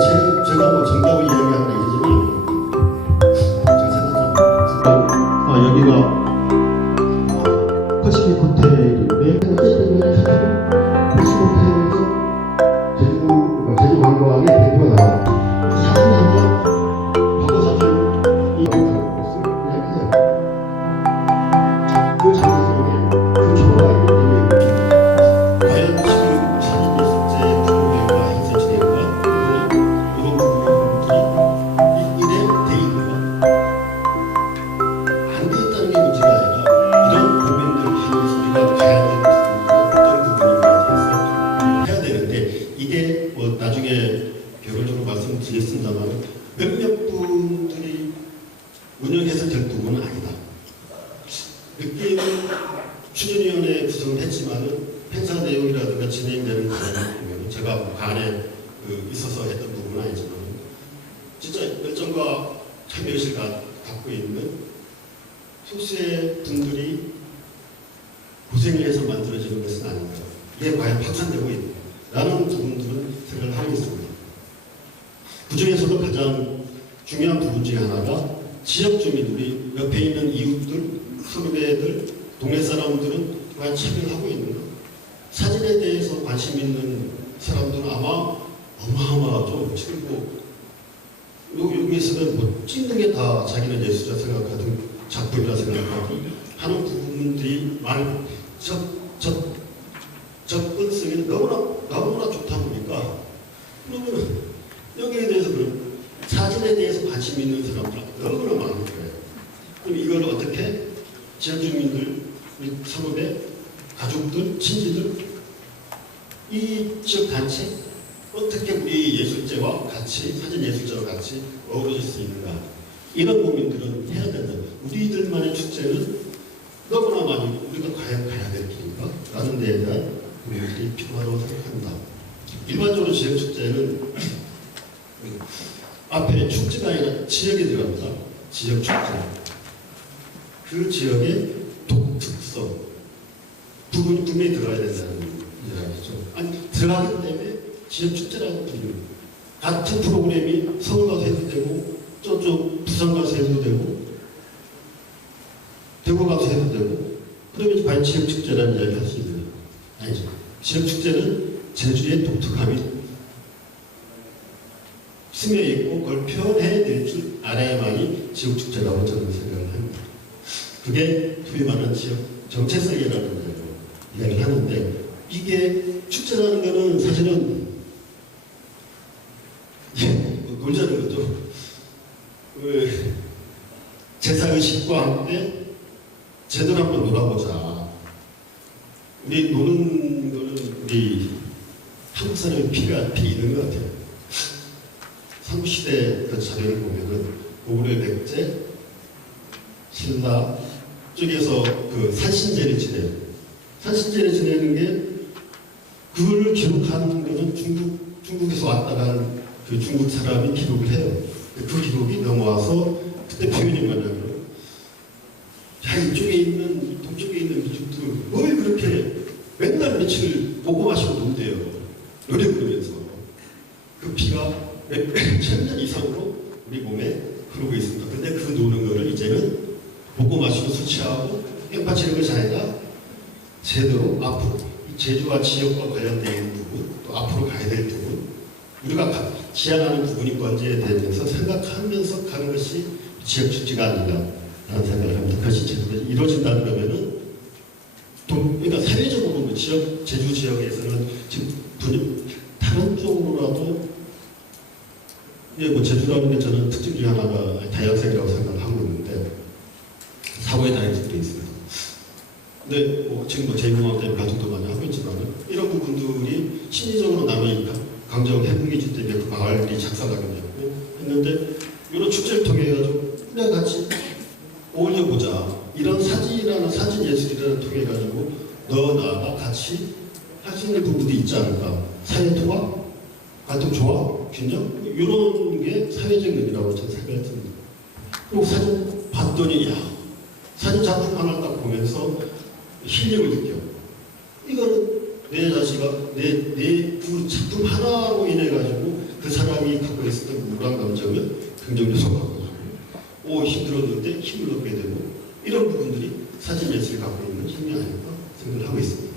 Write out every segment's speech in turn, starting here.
제가 뭐 정답을 이야기하는 얘기지만 여기가 퍼시픽 호텔인데 퍼시픽 호텔에서 제주 관광의 대표가 나와 사진 한 장, 과거 사진이 것을 이야기해요. 그 장소 속에 그 초라가 있는 과연 지금 사진 예술제 프로그램과 행사 진행과 이런 부분들이 이래 돼 있는가? 안 돼 있다는 게 문제가 아니라 이런 고민들을 하면서 우리가 가야 되는 부분이 어떤 부분인가에 대해서 해야 되는데 이게 뭐 나중에 결론적으로 말씀드리겠습니다만 몇몇 분들이 운영해서 될 부분은 아니다. 늦게는 추진위원회 구성을 했지만은 행사 내용이라든가 진행되는 과정을 보면 제가 뭐 간에 있어서 했던 부분은 아니지만 진짜 열정과 참여의식을 갖고 있는 소수의 분들이 고생을 해서 만들어지는 것은 아닌가. 이게 과연 확산되고 있는가 라는 부분들은 생각을 하고 있습니다. 그 중에서도 가장 중요한 부분 중에 하나가 지역 주민, 우리 옆에 있는 이웃들, 선후배들, 동네 사람들은 과연 참여를 하고 있는가? 사진에 대해서 관심 있는 사람들은 아마 어마어마하죠. 지금 뭐 여기에서는 뭐 찍는 게 다 자기는 예술자 생각하든 작품이라 생각하든 하는 부분들이 많고 접근성이 너무나 좋다 보니까 그러면 여기에 대해서 사진에 대해서 관심 있는 사람들 너무나 많은 거예요. 그럼 이걸 어떻게 지역 주민들, 우리 선후배, 가족들, 친지들, 이 지역 단체 어떻게 우리 예술제와 같이 사진 예술제와 같이 어우러질 수 있는가 이런 고민들은 해야 된다. 우리들만의 축제는 너무나 많이 우리가 과연 가야 될 길인가 라는 데에 대한 고민들이 필요하다고 생각합니다. 일반적으로 지역 축제는 앞에 축제가 아니라 지역에 들어갑니다. 지역 축제. 그 지역의 독특성 부분이 분명히 들어가야 된다는 이야기죠. 아니 들어가기 때문에 지역 축제라고 불리는 같은 프로그램이 서울 가서 해도 되고 저쪽 부산 가서 해도 되고 대구 가서 해도 되고 그러면 과연 지역 축제라는 이야기 할 수 있느냐? 아니죠. 지역 축제는 제주의 독특함이 스며 있고 그걸 표현해낼 줄 알아야만이 지역 축제라고 저는 생각을 합니다. 그게 소위 말하는 지역 정체성이라는 이야기를 하는데 이게 축제라는 거는 사실은 놀자는 거죠. 제사의식과 함께 제대로 한번 놀아보자. 우리 노는 거는 우리 한국 사람의 피가 피 있는 것 같아요. 삼국시대 그 자료를 보면은 고구려 백제, 신라 쪽에서 그 산신제를 지내요. 산신제를 지내는 게 그걸 기록하는 거는 중국에서 왔다 간 그 중국 사람이 기록을 해요. 그 기록이 넘어와서 그때 표현이 뭐냐면 야 이쪽에 있는 동쪽에 있는 민족들 뭘 그렇게 맨날 며칠 먹고 마시고 논대요. 노래 부르면서 그 피가 몇천 년 이상으로 우리 몸에 흐르고 있습니다. 근데 그 노는 거를 이제는 먹고 마시고 술 취하고 뺑빠치는 것이 아니라 제대로 앞으로 제주와 지역과 관련되어 있는 부분 또 앞으로 가야 될 부분 우리가 지향하는 부분이 뭔지에 대해서 생각하면서 가는 것이 지역 축제가 아닌가라는 생각을 합니다. 그것이 제대로 이루어진다는 거면은 그러니까 사회적으로 지역 제주 지역에서는 지금 다른 쪽으로라도 뭐 제주라는 게 저는 특징 중에 하나가 다양성이라고 생각을 하고 있는데 사고의 다양성도 있습니다. 근데 지금 제2공항 때문에 가족도 많이 하고 있지만 이런 부분들이 심리적으로 남의 강정 해군기지 때문에 그 마을이 작살나게 됐고 했는데 이런 축제를 통해 가지고 우리가 같이 어울려보자 이런 사진 예술이라는 통해 가지고 너 나가 같이 할 수 있는 부분도 있지 않을까. 사회 통합, 갈등 조화, 균형 이런 게 사회적 의미라고 저는 생각이 듭니다. 그리고 사진 봤더니 야 사진 작품 하나 딱 보면서 힐링을 느껴. 이거는 내 자식아 내 작품 하나로 인해 가지고 그 사람이 갖고 있었던 우울한 감정을 긍정적으로 바꿔주고, 힘들었는데 힘을 얻게 되고, 이런 부분들이 사진 예술이 갖고 있는 힘이 아닐까 생각을 하고 있습니다.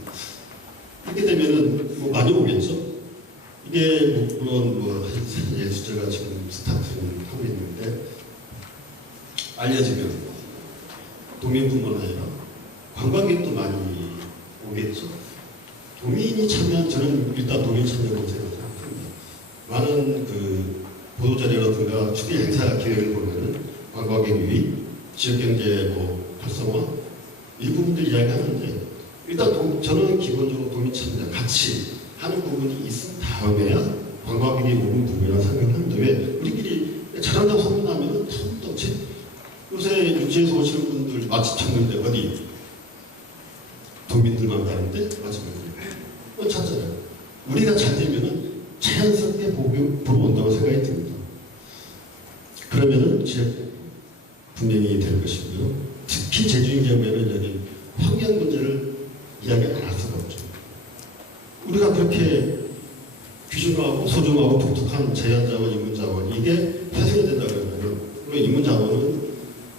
이렇게 되면은 뭐 많이 오겠죠. 이게 물론 사진 예술제가 지금 스타트를 하고 있는데, 알려지면 도민뿐만 아니라 관광객도 많이 오겠죠. 도민이 참여한, 저는 일단 도민 참여라고 생각합니다. 많은 보도자료라든가 축제 행사 기획을 보면은 관광객 유입, 지역경제 활성화 이 부분들 이야기하는데, 일단 저는 기본적으로 도민 참여 같이 하는 부분이 있은 다음에야 관광객이 오는 부분이라고 생각을 하는데, 왜 우리끼리 잘한다고 소문나면은 또 요새 육지에서 오시는 분들 맛집 찾는데 어디 도민들만 가는데 맛집을 찾잖아요. 우리가 잘 되면은 자연스럽게 보러 온다고 생각이 듭니다. 그러면은 분명히 될 것이고요. 특히 제주인 경우에는 여기 환경 문제를 이야기 안 할 수가 없죠. 우리가 그렇게 귀중하고 소중하고 독특한 자연자원, 인문자원, 이게 훼손이 된다 그러면, 인문자원은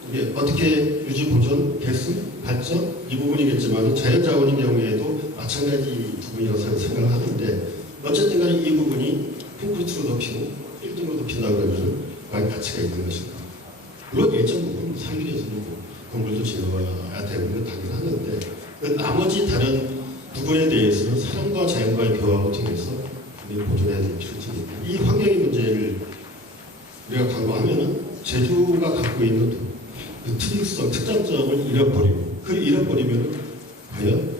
이게 어떻게 유지, 보존, 개선, 발전 이 부분이겠지만, 자연자원인 경우에도 마찬가지 부분이라고 생각을 하는데, 어쨌든 간에 이 부분이 콘크리트로 덮이고 1등으로 덮인다 그러면 과연 가치가 있는 것인가. 물론 일정 부분 살기 위해서는 건물도 지어야 되는 건 당연하는데, 그 나머지 다른 부분에 대해서는 사람과 자연과의 교합을 통해서 보존해야 될 필요가 있습니다. 이 환경의 문제를 우리가 강구하면은 제주가 갖고 있는 그 특이성, 특장점을 잃어버리면 과연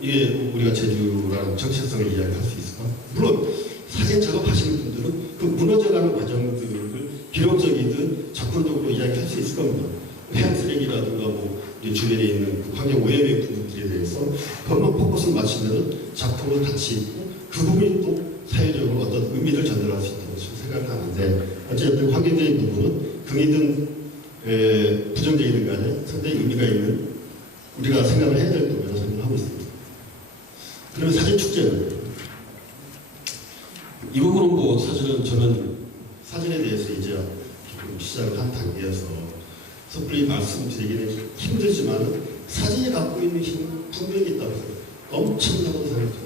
이게 우리가 제주라는 정체성을 이야기할 수 있을까? 물론 사진 작업하시는 분들은 그 무너져가는 과정들을 기록적이든 작품적으로 이야기할 수 있을 겁니다. 해양 쓰레기라든가 우리 주변에 있는 그 환경 오염의 부분들에 대해서 그것만 포커스를 맞추면 작품은 같이 있고, 그 부분이 또 사회적으로 어떤 의미를 전달할 수 있다고 생각하는데, 어쨌든 환경적인 부분은 긍이든 부정적이든 간에 상당히 의미가 있는, 우리가 생각을 해야 될 부분이라고 생각을 하고 있습니다. 그러면 사진 축제는, 이 부분은 사실은 저는 사진에 대해서 이제 지금 시작을 한 단계여서 섣불리 말씀드리기는 힘들지만, 사진이 갖고 있는 힘은 분명히 있다고 생각합니다. 엄청나다고 생각합니다.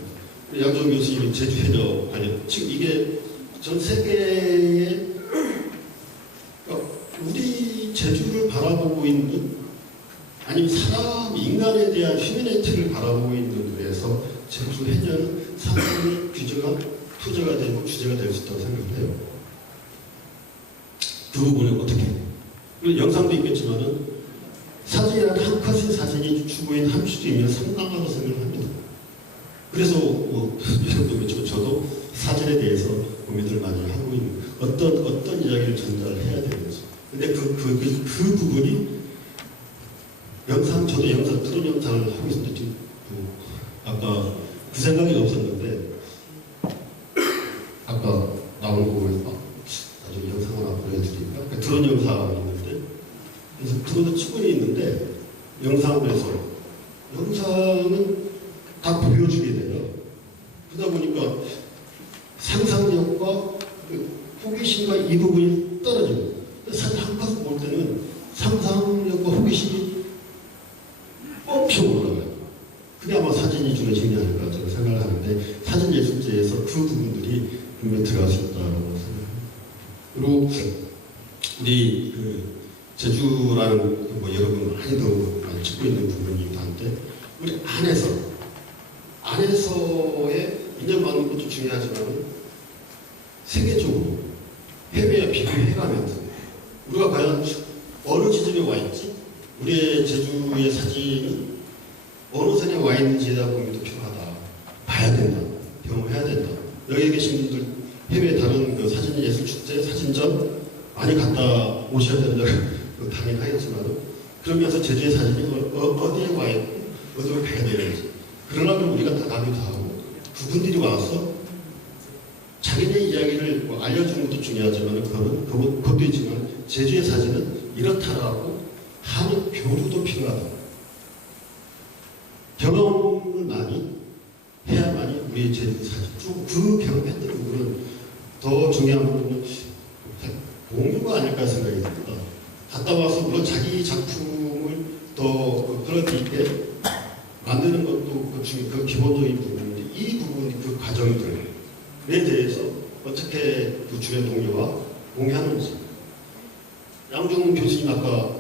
양정 교수님이 제주 해녀, 지금 이게 전 세계에 우리 제주를 바라보고 있는, 아니면 인간에 대한 휴머니티를 바라보고 있는 데에서 제주 해녀는 상당히 규제가, 투자가 되고 주제가 될 수 있다고 생각을 해요. 그 부분을 어떻게, 그리고 영상도 있겠지만은 사진이라는 한 컷의 사진이 추구인 함수적이면 상당하다고 생각을 합니다. 그래서 저도 사진에 대해서 고민을 많이 하고 있는, 어떤 이야기를 전달해야 되는지. 근데 그 부분이 저도 그런 영상을 하고 있었는데, 아까 그 생각이 없었는데, 아까 나오는 거 보면서 나중에 영상 하나 보여드릴까? 드론 영상이 있는데, 그래서 드론도 충분히 있는데, 영상은 다 보여주게 돼요. 그러다 보니까 상상력과 호기심과 이 부분이 떨어집니다. 사진 한 컷을 볼 때는 상상력과 호기심이 엄청 올라가요. 그게 아마 사진이 주는 힘이 아닐까 저는 생각을 하는데, 사진 예술제에서 그 부분들이 분명히 들어갈 수 있다고 생각합니다. 그리고 우리 제주라는 여러분 많이 찍고 있는 부분이기도 한데, 우리 안에서의 인정받는 것도 중요하지만, 세계적으로 해외와 비교해가면서 우리가 과연 어느 지점에 와 있지? 우리의 제주의 사진은 어느 선에 와 있는지에 대한 고민도 필요하다. 봐야 된다. 경험해야 된다. 여기 계신 분들 해외 다른 사진 예술 축제, 사진전 많이 갔다 오셔야 된다고 당연하겠지만, 그러면서 제주의 사진이 어디에 와 있고 어디로 가야 되는지, 그러려면 우리가 나가기도 하고, 그분들이 와서 자기네 이야기를 알려주는 것도 중요하지만, 그것도 있지만, 제주의 사진은 이렇다라고 하는 교류도 필요하다. 경험을 많이 해야만이 우리의 제주 사진, 그 경험했던 부분은 더 중요한 부분은 공유가 아닐까 생각이 듭니다. 갔다 와서 물론 자기 작품을 더 그럴 수 있게 만드는 것도 그 기본적인 부분인데 이 부분, 그 과정들에 대해서 어떻게 그 주변 동료와 공유하는지. 양종훈 교수님 아까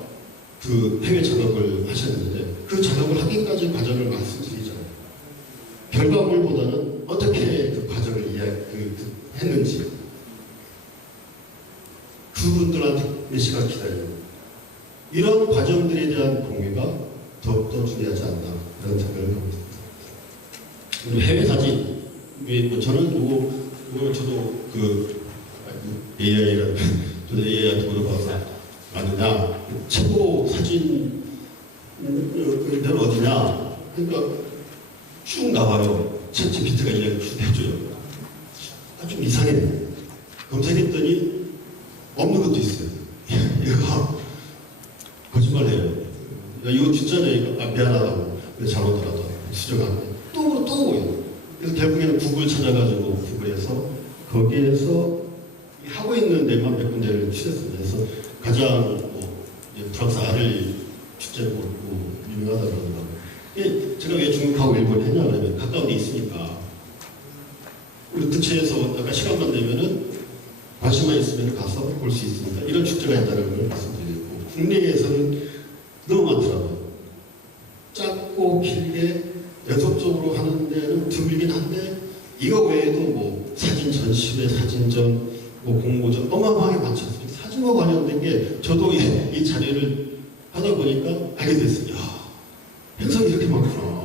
그 해외 작업을 하셨는데 그 작업을 하기까지 과정을 말씀드리잖아요. 결과물보다는 어떻게 그 과정을 했는지 그분들한테 몇 시간 기다리고 이런 과정들에 대한 공유가 더욱더 중요하지 않나 그런 생각을 하고 있습니다. 그리고 해외 사진, 저는 이거 저도 그 AI라는 저도 AI한테 물어봐서 아느냐 최고 사진 는 어디냐 그러니까 쭉 나와요. 챗GPT가 이렇게 해줘요. 좀 이상해. 검색했더니 없는 것도 있어요. 이거 거짓말해요. 이거 진짜네. 이거 미안하다고 잘못하다가 수정하는데 또 오요. 그래서 결국에는 구글 찾아가지고 구글에서 거기에서 하고 있는 데만 몇 군데를 취했습니다. 그래서 가장 프랑스 아를 축제고 유명하다고 그러더라고요. 제가 왜 중국하고 일본을 했냐 그러면 가까운 데 있으니까 우리 근처에서 약간 시간만 되면은 관심만 있으면 가서 볼 수 있습니다. 이런 축제가 있다는 걸 말씀드리고 국내에서는 너무 많더라고요. 짧고 길게 연속적으로 하는 데는 드물긴 한데 이거 외에도 뭐 사진 전시회, 사진전, 뭐 공모전 어마어마하게 많지 않습니까? 사진과 관련된 게 저도 이 자료를 하다 보니까 알게 됐어요. 행성이 이렇게 많구나.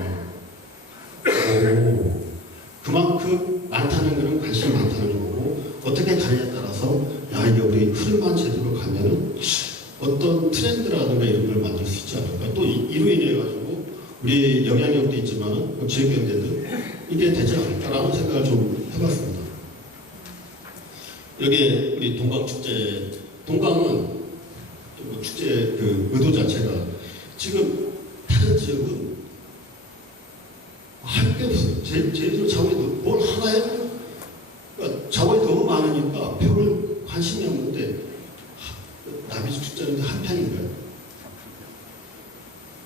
그만큼 많다는 것은 관심이 많다는 거고 어떻게 가느냐에 따라서 이게 우리 흐름만 제대로 가면은 어떤 트렌드라든가 이런 걸 만들 수 있지 않을까. 또 이로 인해 가지고 우리 영향력도 있지만 지역경제도 이게 되지 않을까라는 생각을 좀 해봤습니다. 여기 우리 동강축제, 동강은 축제 그 의도 자체가 지금 다른 지역은 할 게 없어요. 제주도 자원이 뭘 하나 해요? 그러니까 자원이 너무 많으니까 별로 관심이 없는데 나비주 축제는 한편인 거예요.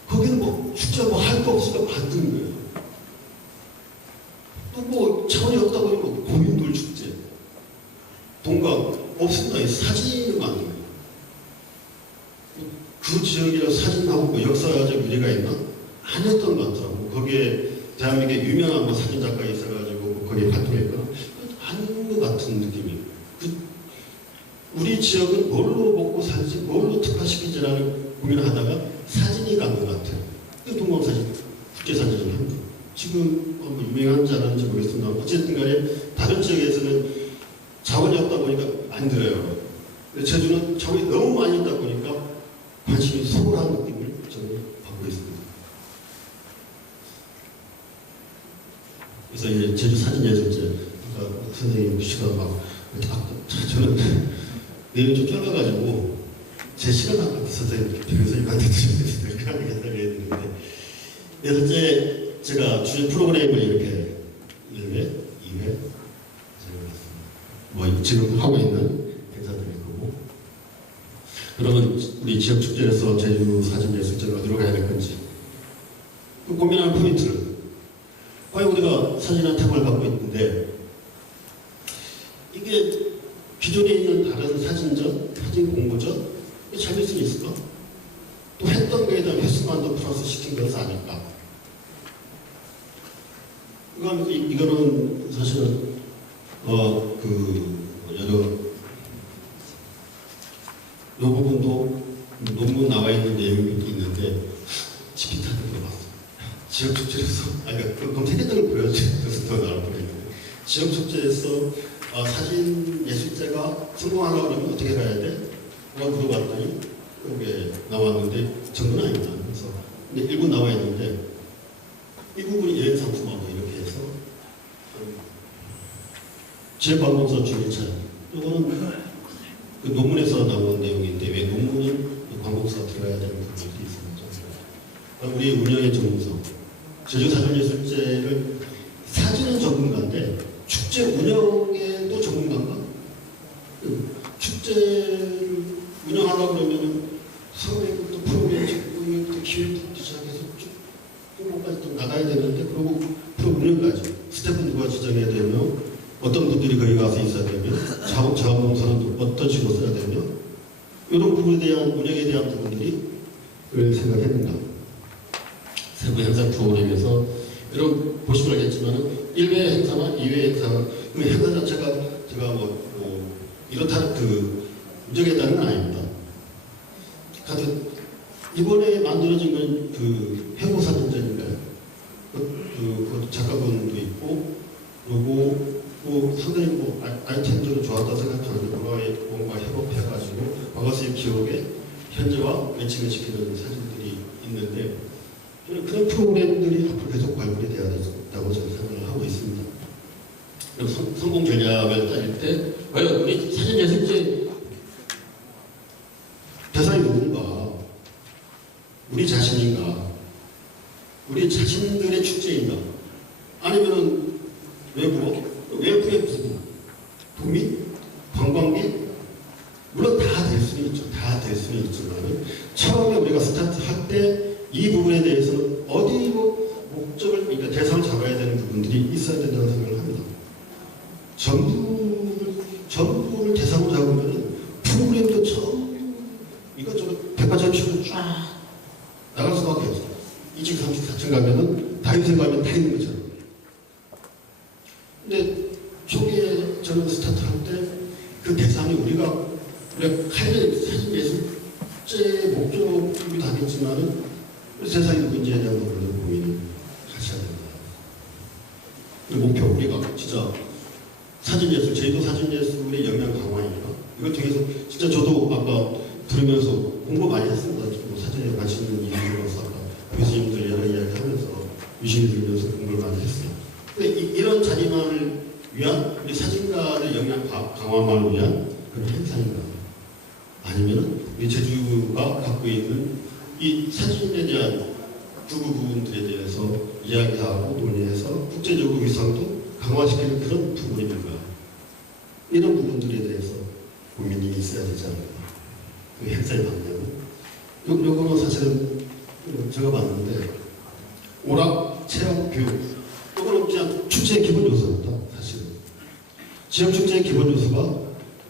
거기는 뭐 축제 뭐 할 거 없으니까 만드는 거예요. 또 뭐 자원이 없다 보니 뭐 고민돌 축제, 동강 없습니다. 사진을 만드는 거예요. 그 지역이라 사진하고 뭐 역사적 의미가 있나? 안 했던 것 같더라고. 거기에 대한민국의 유명한 뭐 사진작가 있어가지고 뭐 거기에 활동했거나 아닌 것 같은 느낌이에요. 우리 지역은 뭘로 먹고 살지, 뭘로 특화시키지라는 고민을 하다가 사진이 간 것 같아요. 동방사진, 국제사진을 한 거. 지금 뭐 유명한지 안 하는지 모르겠습니다. 어쨌든 간에 다른 지역에서는 자원이 없다 보니까 안 들어요. 제주는 자원이 너무 많이 있다 보니까 관심이 소홀한 느낌을 저는 받고 있습니다. 그래서 이제 제주 사진예술제, 아까 선생님 씨가 막, 저는 내용이 좀 짧아가지고, 제 시간 아까 선생님, 교수님한테 드렸는데, 그렇게 하는 게 생각이 했는데, 여섯째, 제가 주요 프로그램을 이렇게 1회, 2회, 뭐 지금 하고 있는 행사들일 거고, 그러면 우리 지역 축제에서 제주 사진예술제가 어디로 가야 될 건지, 그 고민하는 포인트를, 과연 우리가 사진이라는 탑을 갖고 있는데 이게 기존에 있는 다른 사진전, 사진 공모전 이게 잘될 수 있을까? 또 했던 거에 대한 횟수만 더 플러스 시킨 것은 아닐까? 이거는 사실은 여러 이 부분도 논문 나와 있는 내용이 있는데 지피타는 거 봤어요. 지역 축제에서 그 검색했던 걸 보여줘서 더 나올 뻔했는데 지역 축제에서 사진 예술제가 성공하려고 그러면 어떻게 가야 돼? 라고 물어봤더니 그게 나왔는데 전부는 아닙니다. 그래서 근데 일부 나와 있는데 이 부분이 여행 상품하고 이렇게 해서 지역관공서 주민차이 이거는 그 논문에서 나온 내용인데 왜 논문은 관공서가 들어가야 되는 부분이 있습니다. 우리 운영의 전문성 제주 사진예술제를 사진은 전문가인데 축제 운영에도 전문가인가? 축제를 운영하려고 그러면은 서울에부터 프로그램 짓고 이것도 기획부터 시작해서 쭉 홍보까지 또 나가야 되는데 그리고 프로그램까지 스태프 누가 지정해야 되며 어떤 분들이 거기 가서 있어야 되며 자원봉사는 어떤 식으로 써야 되며 이런 부분에 대한 운영에 대한 부분들이 그걸 생각했는가. 세부 행사 프로그램에서 여러분 보시면 알겠지만은 1회 행사나 2회 행사나 그 행사 자체가 제가 뭐 이렇다 그 무적했다는 건 아닙니다. 하여튼 이번에 만들어진 건 그 해고사진전인가요? 그 작가분도 있고 그리고 뭐 상당히 뭐 아이템들은 좋았다 생각하는데 뭔가 협업해가지고 과거의 기억에 현재와 매칭을 시키는 사진들이 있는데 그런 프로그램들이 앞으로 계속 발굴이 돼야 된다고 저는 생각을 하고 있습니다. 그리고 성공 전략을 따질 때 과연 우리 사진예술제 대상이 누군가? 우리 자신인가? 우리 자신들의 축제인가? 아니면은 외부? 외부의 무슨 도민? 관광객? 물론 다 될 수는 있죠. 다 될 수는 있지만 처음에 우리가 스타트할 때 이 부분에 대해서는 어디로 목적을 그러니까 대상을 잡아야 되는 부분들이 있어야 된다고 생각을 합니다. 전부를 대상으로 잡으면 프로그램도 전부 이것저것 백과점식으로 쫙 나갈 수밖에 없어요. 2층, 3층, 4층 가면은 다윗에 가면 다 있는 거죠. 근데 초기에 저는 스타트할 때 그 대상이 우리가 칼을 사진 예술제 목적이기도 하겠지만은 세상의 문제에 대한 부분을 고민을 하셔야 된다. 그리고 목표 우리가 진짜 사진예술, 제주도 사진예술의 역량 강화입니다. 이걸 통해서 진짜 저도 아까 들으면서 공부 많이 했습니다. 사진에 관심 있는 이유로서 아까 교수님들 여러 이야기 하면서 유심히 들으면서 공부를 많이 했어요. 근데 이런 자리만을 위한 우리 사진가의 역량 강화만을 위한 그런 행사인가? 아니면 우리 제주가 갖고 있는 이 사진에 대한 부분들에 대해서 이야기하고 논의해서 국제적으로 위상도 강화시키는 그런 부분입니까? 이런 부분들에 대해서 고민이 있어야 되지 않을까. 그 행사의 방향은. 요거는 사실은 제가 봤는데 오락, 체험, 교육 요거는 그냥 축제의 기본 요소입니다. 사실은. 지역축제의 기본 요소가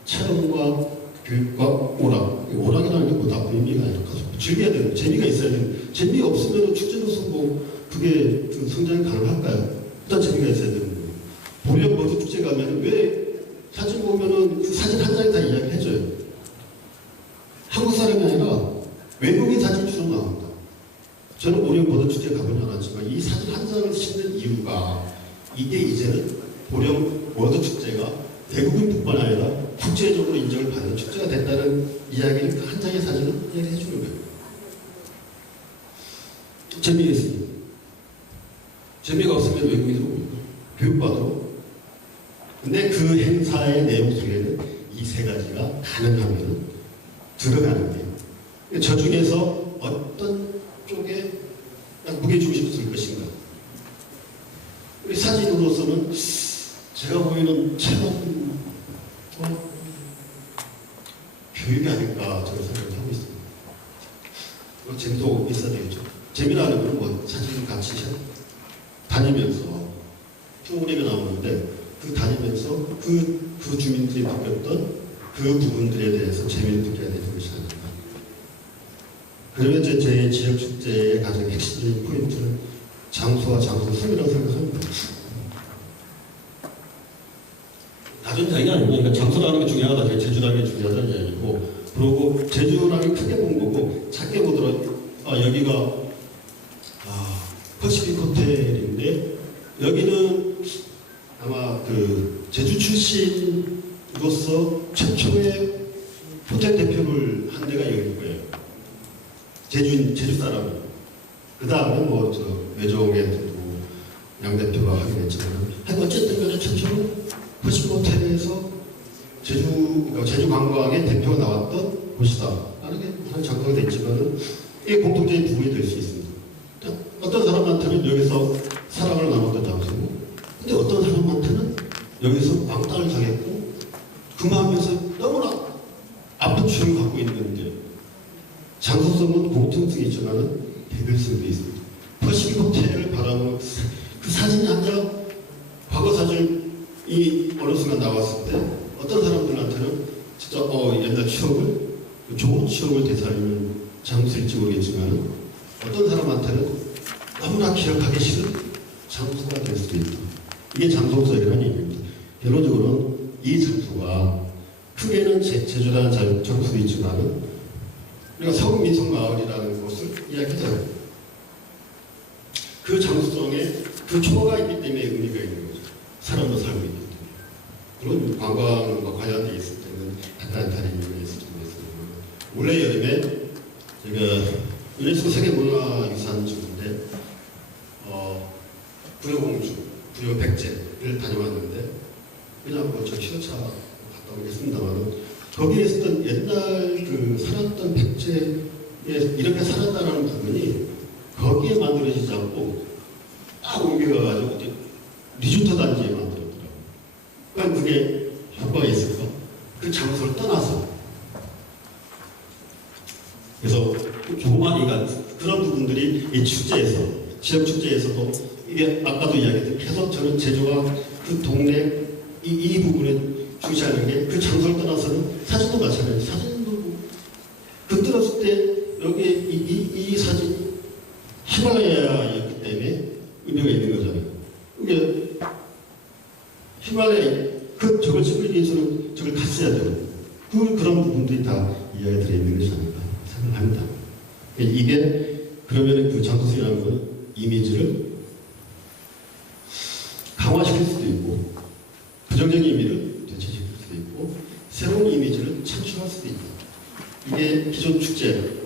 체험과 교육과 오락. 오락이라는 게 뭐 나쁜 의미가 아닐까. 즐겨야 되는, 재미가 있어야 되는. 재미가 없으면 축제로서 뭐 그게 그 성장이 가능할까요? 일단 재미가 있어야 되는 거예요. 보령 모두 축제 가면 왜 사진 보면은 그 사진 한 장에 다 이야기해줘요. 한국 사람이 아니라 외국인 사진 주로 나옵니다. 저는 보령 모두 축제 가보지 않았지만 이 사진 한 장을 찍는 이유가 이게 이제는 보령 모두 축제가 외국인뿐만 아니라 국제적으로 인정을 받는 축제가 됐다는 이야기를 한 장의 사진을 이야기해 주는 거예요. 재미가 있습니다. 재미가 없으면 외국인으로 옵니다. 교육받으러. 근데 그 행사의 내용 속에는 이 세 가지가 가능하면 들어가는 게 저 중에서 어떤 쪽에 무게중심을 쓸 것인가. 우리 사진으로서는 제가 보이는 체험 교육이 아닐까 저는 생각을 하고 있습니다. 재미도 있어야 되겠죠. 재미라는 건 뭐 사실 같이 다니면서 프로그램이 나오는데 그 다니면서 그 주민들이 느꼈던 그 부분들에 대해서 재미를 느껴야 되는 것이 아닌가. 그러면 제 지역 축제의 가장 핵심적인 포인트는 장소와 장소 승이라고 생각합니다. 다른 이야기가 아니고 그러니까 장소라는 게 중요하다. 제주라는 게 중요하다는 이야기고 그리고 제주라는 게 크게 본 거고 작게 보더라도 여기가 퍼시픽 호텔인데 여기는 아마 그 제주 출신으로서 최초의 호텔 대표를 한 데가 여기일 거예요. 제주 사람이. 그 다음에 뭐 저 외종에도 양 대표가 하긴 했지만 어쨌든 간에 최초로 퍼시픽 호텔에서 제주 관광의 대표가 나왔던 곳이다. 라는 게 하나의 장사가 됐지만은 이게 공통적인 부분이 될 수 있습니다. 어떤 사람한테는 여기서 사랑을 나눴던 장소고, 근데 어떤 사람한테는 여기서 왕따를 당했고, 그 마음에서 너무나 추억을 갖고 있는데 장소성은 공통성이 있지만 대별성도 있습니다. 퍼시픽 호텔을 바라보는 그 사진이 한 장, 과거 사진이 어느 순간 나왔을 때 어떤 사람들한테는 진짜 옛날 추억을, 좋은 추억을 되살리는 장소일지 모르겠지만 어떤 사람한테는 너무나 기억하기 싫은 장소가 될 수도 있다. 이게 장소설이라는 얘기입니다. 결론적으로는 이 장소가 크게는 제주라는 장소도 있지만 우리가 서구민속마을이라는 곳을 이야기해요. 그 장소성에 그 초가 있기 때문에 의미가 있는 거죠. 사람도 살고 있기 때문에. 물론 관광과 관련되어 있을 때는 약간 다른 의미가 있을 수 있습니다. 올해 여름에 제가 유네스코 세계문화유산지구인데 부여공주, 부여백제를 다녀왔는데 그냥 저 휴대차 갔다 오겠습니다만 거기에 있었던 옛날 그 살았던 백제에 이렇게 살았다는 부분이 거기에 만들어지지 않고 딱 옮겨가가지고 리조트 단지에 만들었더라고요. 그러니까 그게 효과가 있을까? 그 장소를 떠나서. 그래서 조그마니가 그런 부분들이 이 축제에서, 지역 축제에서도 이게 아까도 이야기했던 계속 저는 제주와 그 동네 이 부분에 중시하는 게 그 장소를 떠나서는 사진도 마찬가지예요. 사진도 그 들었을 때 여기에 이 사진이 히말라야였기 때문에 의미가 있는 거잖아요. 이게 히말라야 저걸 찍기 위해서는 저걸 갔어야 되고 그런 부분들이 다 이야기가 들어있는 것이 아닌가 생각합니다. 이게 그러면 그 장소성이라는 건 이미지를 강화시킬 수도 있고 부정적인 의미를 되찾을 수도 있고 새로운 이미지를 창출할 수도 있다. 이게 기존 축제를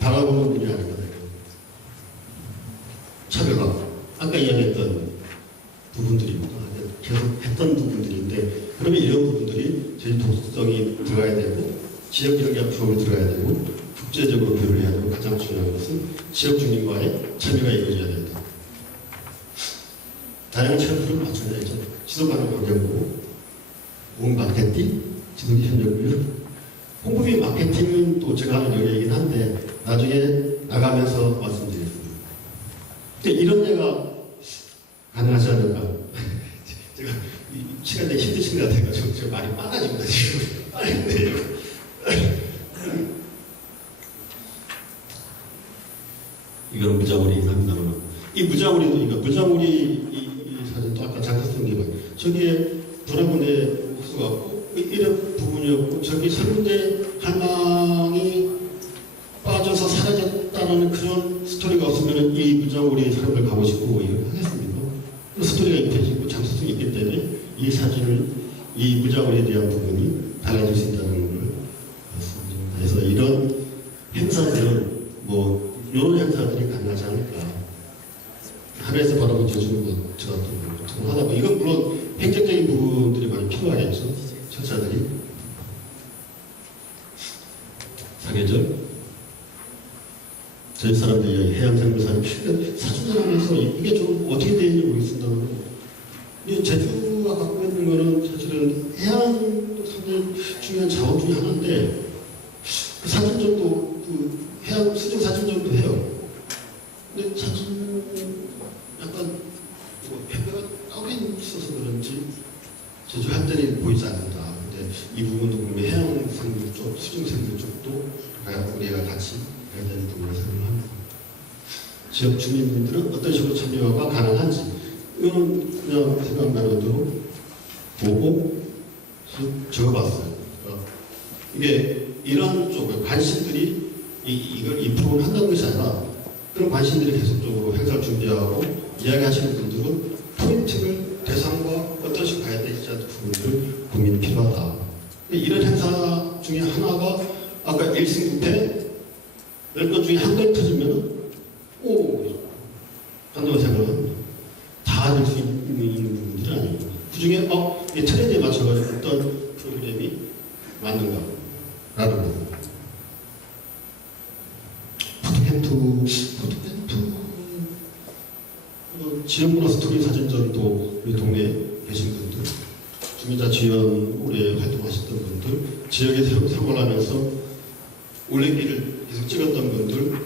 바라보는 분이 아닌가 생각합니다. 차별화, 아까 이야기했던 부분들입니다. 계속 했던 부분들인데 그러면 이런 부분들이 저희 독특성이 들어가야 되고 지역적인 프로그램이 들어가야 되고 국제적으로 교류를 해야 되고 가장 중요한 것은 지역 주민과의 참여가 이루어져야 된다. 다양한 체험들을 맞춰야죠. 지도관을 연결하고 온 마케팅, 지도기 협력을 홍보비 마케팅은 또 제가 하는 영역이긴 한데 나중에 나가면서 말씀드리겠습니다. 이런 예가 가능하지 않을까? 제가 시간이 힘드신 것 같아가지고 제가 말이 빨라집니다 지금. 빨리인데요. 이건 무자고리긴 합니다만 이 무자고리도 무자고리 이 사진도 아까 장사성 기반 저기에 브라군의 호수가 없고 이런 부분이었고 저기 설문대 한망이 빠져서 사라졌다는 그런 스토리가 없으면 이 무자고리 사람들 가고 싶고 이걸 하겠습니까? 그 스토리가 입혀지고 장사성이 있기 때문에 이 사진을 이 무자고리에 대한 부분이 달라질 수 있다는 걸 봤습니다. 그래서 이런 행사들은 이런 행사들이 가능하지 않을까. 하늘에서 바라본 제주는 제가 또 하다 보니 이건 물론 행정적인 부분들이 많이 필요하겠죠. 절차들이. 사계절. 저희 사람들이 해양생물사를 사진을 하면서 이게 좀 어떻게 되는지 모르겠습니다만 제주가 갖고 있는 거는 사실은 해양도 상당히 중요한 자원 중에 하나인데 그 사진전도 그 해양 수중 사진전도 해요. 근데 사진 약간 햇볕가 따로 있어서 그런지 제주 한전이 보이지 않는다. 근데 이 부분도 보면 해양생물 쪽, 수중생물 쪽도 우리가 같이 해야 되는 부분을 생각합니다. 지역 주민분들은 어떤 식으로 참여가 가능한지 이거는 그냥 생각나는 대로 보고 적어봤어요. 그러니까 이게 이런 쪽에 관심들이 이 프로그램을 한다는 것이 아니라 그런 관심들이 계속적으로 행사를 준비하고 이야기하시는 분들은 포인트를 대상과 어떤 식으로 가야 되지 않는 부분들을 고민이 필요하다. 이런 행사 중에 하나가 아까 1승 9패 10건 중에 한 건 터지면 한다고 생각합니다. 다 될 수 있는 부분들이 아닙니다. 그 중에 이 트렌드에 맞춰가지고 어떤 프로그램이 맞는가라는 부분. 푸드캠프 지역문화 스토리 사진전도 우리 동네에 계신 분들, 주민자치위원 오래 활동하셨던 분들, 지역에 생활하면서 올레길을 계속 찍었던 분들,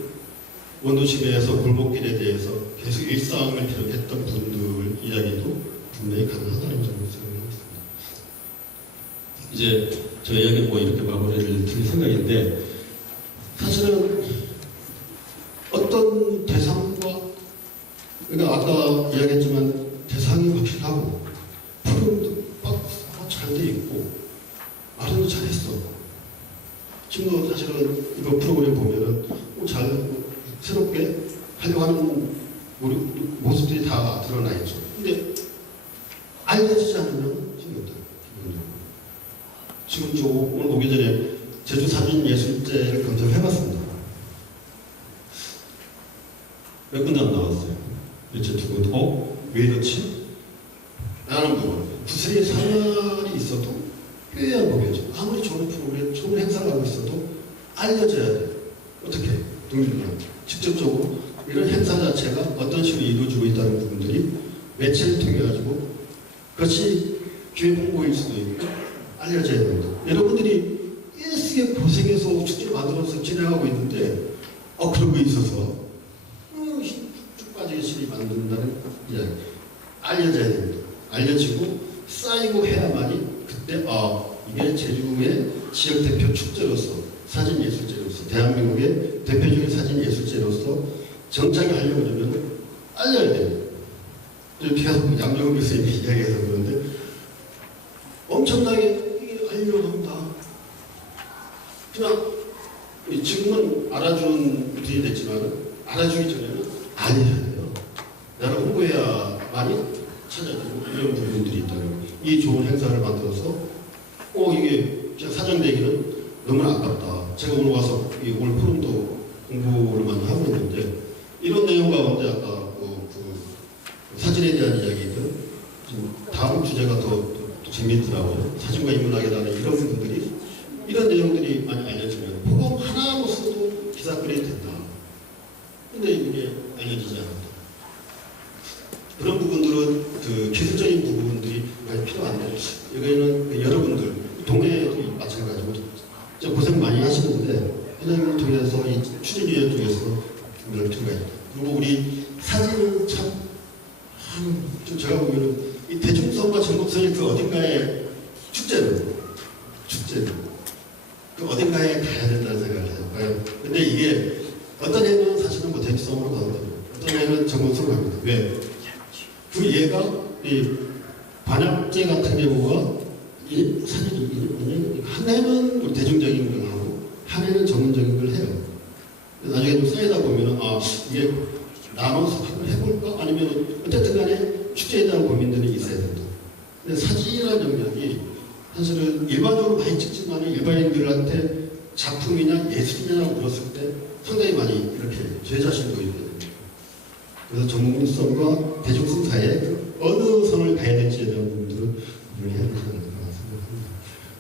원도심에서 골목길에 대해서 계속 일상을 기록했던 분들 이야기도 분명히 가능하다는 점을 생각합니다. 이제 저 이야기 뭐 이렇게 마무리를 드릴 생각인데, 사실은 어떤 대상과, 그러니까 아까 이야기했지만 대상이 확실하고 프로그램도 잘 돼 있고 말도 잘했어. 지금도 사실은 이거 프로그램 보면은 잘 새롭게 하려고 하는 우리 모습들이 다 드러나 있죠. 근데 알려지지 않으면 재미없다. 지금 저 오늘 오기 전에 제주 사진 예술제를 검색을 해봤습니다. 몇 군데 안 나왔어요. 대체 두 군. 왜 이렇지? 라는 부분. 구슬에 사활이 있어도 뼈야 보겠죠. 아무리 좋은 프로그램, 좋은 행사를 하고 있어도 알려져야 돼요. 어떻게? 동료들한테 직접적으로 이런 행사 자체가 어떤 식으로 이루어지고 있다는 부분들이 매체를 통해 가지고 그것이 기획 홍보일 수도 있고 알려져야 됩니다. 여러분들이 일쓰게 고생해서 축제를 만들어서 진행하고 있는데 그런 거 있어서 쭉 빠지게 실이 만든다는 이야기. 알려져야 됩니다. 알려지고 쌓이고 해야만이 그때 이게 제주의 지역 대표 축제로서 사진예술제로서 대한민국의 대표적인 사진예술제로서 정착을 하려고 그러면 알려야 돼요. 이렇게 양정훈 교수님이 이야기해서 그러는데 엄청나게 이게 알려고 합니다. 그냥 지금은 알아주는 분이 됐지만 알아주기 전에는 알려야 돼요. 나를 홍보해야만이 찾아지고 이런 부분들이 있다는 거예요. 이 좋은 행사를 만들어서 이게 사전내기는 너무 아깝다. 제가 오늘 와서 오늘 프로그램도 공부를 많이 하고 있는데 이런 내용 가운데 아까 그 사진에 대한 이야기들 다음 주제가 더 재미있더라고요. 사진과 인문학에 대한 이런 부분들이 이런 내용들이 많이 알려지면 포럼 하나로서도 기사거리 된다. 근데 이게 알려지지 않았다. 그런 부분들은 기술적인 부분들이 많이 필요한데 여기는 여러분들 동네에도 마찬가지고 고생 많이 하시는데 회장님을 통해서 이 추진위원 쪽에서 늘 필요가 있다. 그리고 우리 사진은 참 제가 보기에는 이 대중성과 전국성이 그 어딘가에 축제는 그 어딘가에 가야 된다는 생각을 해요. 근데 이게 어떤 해는 사실은 뭐 대중성으로 가거든요. 어떤 해는 전국성으로 갑니다. 왜? 그 얘가 이 반역죄 같은 경우가 이 사진이 한 해는 대중적인 걸 하고 한 해는 전문적인 걸 해요. 나중에 좀 쌓이다 보면은 이게 나눠서 한번 해볼까? 아니면 어쨌든 간에 축제에 대한 고민들이 있어야 된다. 근데 사진이라는 영역이 사실은 일반적으로 많이 찍지만 일반인들한테 작품이냐 예술이냐라고 물었을 때 상당히 많이 이렇게 제 자신도 있거든요. 그래서 전문성과 대중성 사이에 어느 선을 가야 될지에 대한 부분들은 분명히 해야 되지 않을까 생각합니다.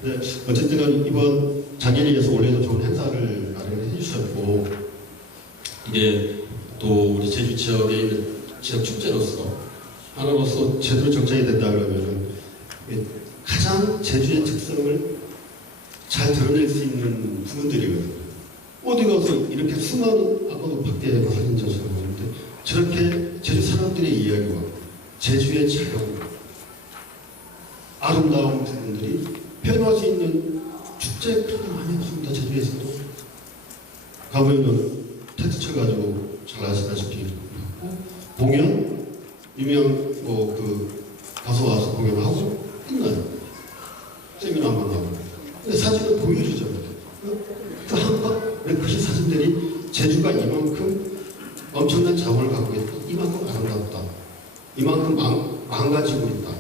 네, 어쨌든 이번 장애인에서 올해도 좋은 행사를 마련해 주셨고 이게 또 우리 제주 지역에 있는 지역 축제로서 하나로서 제대로 정착이 된다 그러면은 가장 제주의 특성을 잘 드러낼 수 있는 부분들이거든요. 어디 가서 이렇게 수많은 아까도 밖에 사진 전시하는데 저렇게 제주 사람들의 이야기와 제주의 자연, 아름다운 부분들이 표현할 수 있는 축제 그런 거 많이 없습니다. 제주에서도 가보면 텐트 쳐가지고 잘 아시다시피 공연 유명 가수 와서 공연하고 끝나요. 세미나만 하고. 근데 사진을 보여주죠. 그 한번 그 사진들이 제주가 이만큼 엄청난 자원을 갖고 있다. 이만큼 아름답다. 이만큼 망가지고 있다.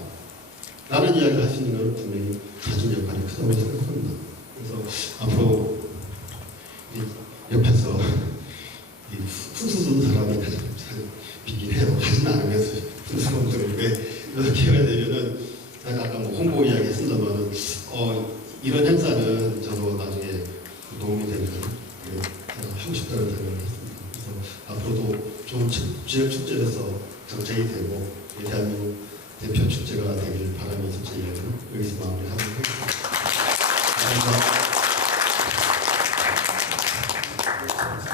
라는 이야기를 할 수 있는 건 분명히 사진 역할이 크다고 생각합니다. 그래서 앞으로 옆에서 훈수 두는 사람이 가장 잘 비긴 해요. 하진 않으면서 훈수분들을 왜 이렇게 해야 되면은 제가 아까 홍보 이야기 했습니다만 이런 행사는 저도 나중에 도움이 되는 하고 싶다는 생각을 했습니다. 그래서 앞으로도 좋은 지역 축제에서 정착이 되고 대한민국 대표 축제가 되길 바라면서 제 이야기를 여기서 마무리하도록 하겠습니다. 감사합니다.